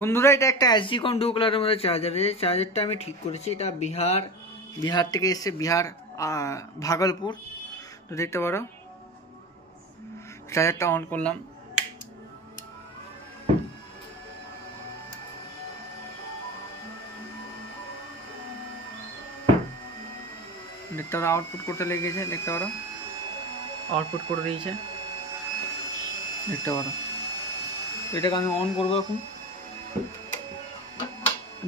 বন্ধুরা এটা একটা এসডি কম ডু কালারের মধ্যে চার্জার আছে। চার্জারটা আমি ঠিক করেছি, এটা বিহার থেকে এসেছে, বিহার ভাগলপুর। তো দেখতে পারো চার্জারটা অন করলাম, দেখতে পারো আউটপুট করতে লেগেছে, দেখতে পারো আউটপুট করে দিয়েছে, দেখতে পারো। এটাকে আমি অন করবো এখন,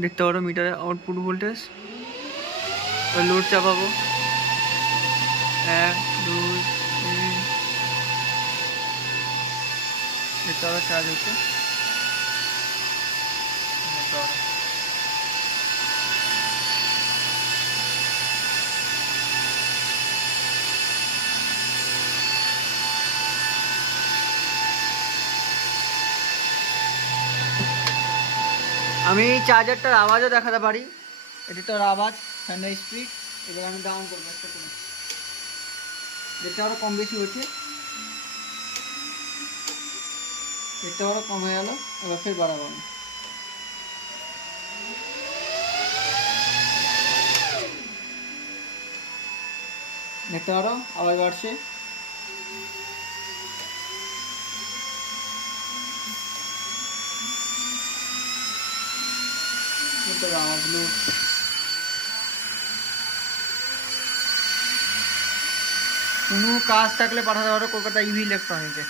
দেখতে পারো মিটারে আউটপুট ভোল্টেজ। লোড চাপাবো, 1 2 3, দেখতে পারো চার্জ হচ্ছে, দেখতে পারো। আমি চার্জারটার আওয়াজও দেখাতে পারি, এটার আওয়াজ ফ্যানের স্পিড। এবার আমি ডাউন করবো একটা করে, দেখতে পারো কম বেশি হচ্ছে, দেখতে পারো কম হয়ে গেল। এবার ফের বাড়াবো আমি, দেখতে পারো আওয়াজ বাড়ছে। আওয়াজগুলো কোনো কাজ থাকলে পাঠাতে পারো কলকাতা ইভি ইলেকট্রনিক্সে।